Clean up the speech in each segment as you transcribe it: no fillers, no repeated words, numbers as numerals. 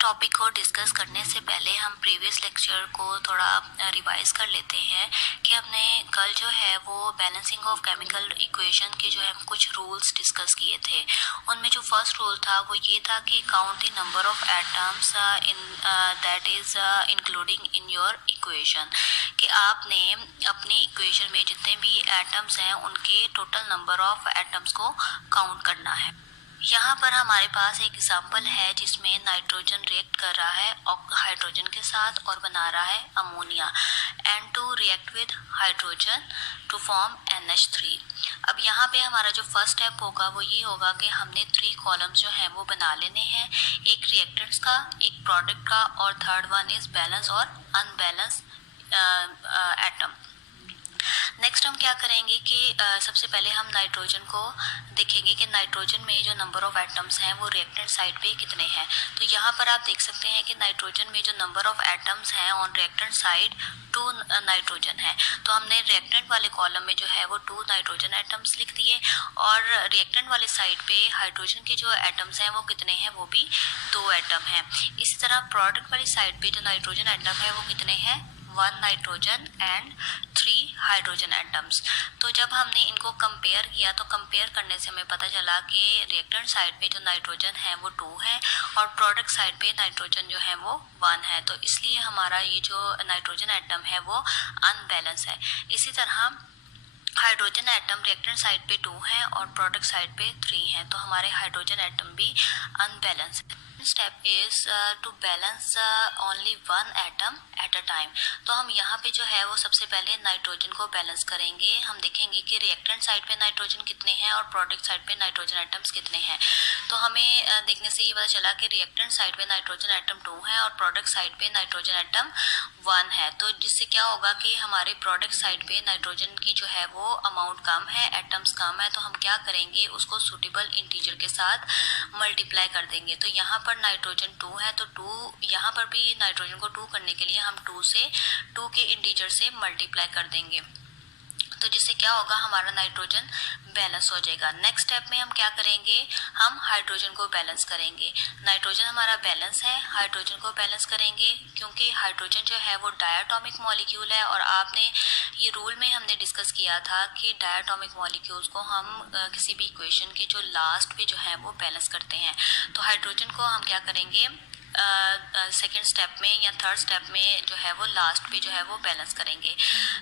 Topic को discuss करने से पहले हम प्रीवियस लेक्चर को थोड़ा रिवाइज कर लेते हैं कि हमने कल जो है वो बैलेंसिंग ऑफ केमिकल इक्वेशन के जो है हम कुछ रूल्स डिस्कस किए थे। उनमें जो फर्स्ट रूल था वो ये था कि count the number of atoms in that is including in your equation, कि आपने अपनी इक्वेशन में जितने भी एटम्स हैं उनके टोटल नंबर ऑफ एटम्स को काउंट करना है। यहाँ पर हमारे पास एक एग्जाम्पल है जिसमें नाइट्रोजन रिएक्ट कर रहा है हाइड्रोजन के साथ और बना रहा है ammonia, N2 react with hydrogen to form NH3। अब यहाँ पे हमारा जो फर्स्ट स्टेप होगा वो ये होगा कि हमने 3 कॉलम्स जो हैं वो बना लेने हैं, एक रिएक्टेंट्स का, एक प्रोडक्ट का और थर्ड वन इज बैलेंस और अनबैलेंस एटम। नेक्स्ट हम क्या करेंगे कि सबसे पहले हम नाइट्रोजन को देखेंगे कि नाइट्रोजन में जो नंबर ऑफ एटम्स हैं वो रिएक्टेंट साइड पे कितने हैं। तो यहाँ पर आप देख सकते हैं कि नाइट्रोजन में जो नंबर ऑफ एटम्स हैं ऑन रिएक्टेंट साइड 2 नाइट्रोजन है। तो हमने रिएक्टेंट वाले कॉलम में जो है वो 2 नाइट्रोजन एटम्स लिख दिए और रिएक्टेंट वाले साइड पे हाइड्रोजन के जो एटम्स हैं वो कितने हैं, वो भी 2 एटम हैं। इसी तरह प्रोडक्ट वाली साइड पे जो नाइट्रोजन एटम है वो कितने हैं, 1 नाइट्रोजन एंड 3 हाइड्रोजन एटम्स। तो जब हमने इनको कंपेयर किया तो कंपेयर करने से हमें पता चला कि रिएक्टेंट साइड पे जो नाइट्रोजन है वो 2 है और प्रोडक्ट साइड पे नाइट्रोजन जो है वो 1 है। तो इसलिए हमारा ये जो नाइट्रोजन एटम है वो अनबैलेंस है। इसी तरह हाइड्रोजन एटम रिएक्टेंट साइड पे 2 है और प्रोडक्ट साइड पे 3 है, तो हमारे हाइड्रोजन एटम भी अनबैलेंस है। Step is to balance only 1 atom at a time. तो हम यहाँ पे जो है वो सबसे पहले नाइट्रोजन को बैलेंस करेंगे। हम देखेंगे कि रिएक्टेंट साइड पे नाइट्रोजन कितने हैं और प्रोडक्ट साइड पे नाइट्रोजन एटम्स कितने हैं। तो हमें देखने से ये पता चला कि रिएक्टेंट साइड पे नाइट्रोजन एटम 2 है और प्रोडक्ट साइड पे नाइट्रोजन एटम 1 है। तो जिससे क्या होगा कि हमारे प्रोडक्ट साइड पे नाइट्रोजन की जो है वो अमाउंट कम है, एटम्स कम है, तो हम क्या करेंगे उसको सुटेबल इंटीजर के साथ मल्टीप्लाई कर देंगे। तो यहाँ पर नाइट्रोजन 2 है तो 2 यहाँ पर भी नाइट्रोजन को 2 करने के लिए हम 2 के इंटीजर से मल्टीप्लाई कर देंगे। तो जिससे क्या होगा, हमारा नाइट्रोजन बैलेंस हो जाएगा। नेक्स्ट स्टेप में हम क्या करेंगे, हम हाइड्रोजन को बैलेंस करेंगे। नाइट्रोजन हमारा बैलेंस है, हाइड्रोजन को बैलेंस करेंगे क्योंकि हाइड्रोजन जो है वो डायटोमिक मॉलिक्यूल है और आपने ये रूल में हमने डिस्कस किया था कि डायटोमिक मॉलिक्यूल्स को हम किसी भी इक्वेशन के जो लास्ट पे जो है वो बैलेंस करते हैं। तो हाइड्रोजन को हम क्या करेंगे, सेकेंड स्टेप में या थर्ड स्टेप में जो है वो लास्ट पे जो है वो बैलेंस करेंगे।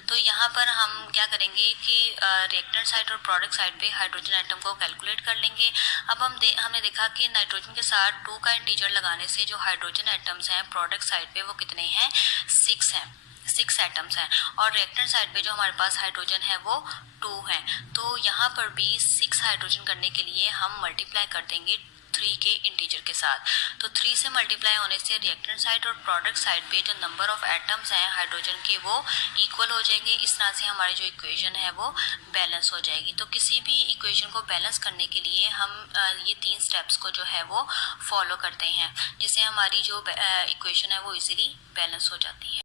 तो यहाँ पर हम क्या करेंगे कि रिएक्टेंट साइड और प्रोडक्ट साइड पे हाइड्रोजन एटम को कैलकुलेट कर लेंगे। अब हमने देखा कि नाइट्रोजन के साथ 2 का इंटीजर लगाने से जो हाइड्रोजन एटम्स हैं प्रोडक्ट साइड पे वो कितने हैं, 6 हैं, 6 एटम्स हैं और रिएक्टेंट साइड पे जो हमारे पास हाइड्रोजन है वो 2 है। तो यहाँ पर भी 6 हाइड्रोजन करने के लिए हम मल्टीप्लाई कर देंगे 3 के इंटीजर के साथ। तो 3 से मल्टीप्लाई होने से रिएक्टेंट साइड और प्रोडक्ट साइड पे जो नंबर ऑफ एटम्स हैं हाइड्रोजन के वो इक्वल हो जाएंगे। इस तरह से हमारी जो इक्वेशन है वो बैलेंस हो जाएगी। तो किसी भी इक्वेशन को बैलेंस करने के लिए हम ये 3 स्टेप्स को जो है वो फॉलो करते हैं, जिससे हमारी जो इक्वेशन है वो इजीली बैलेंस हो जाती है।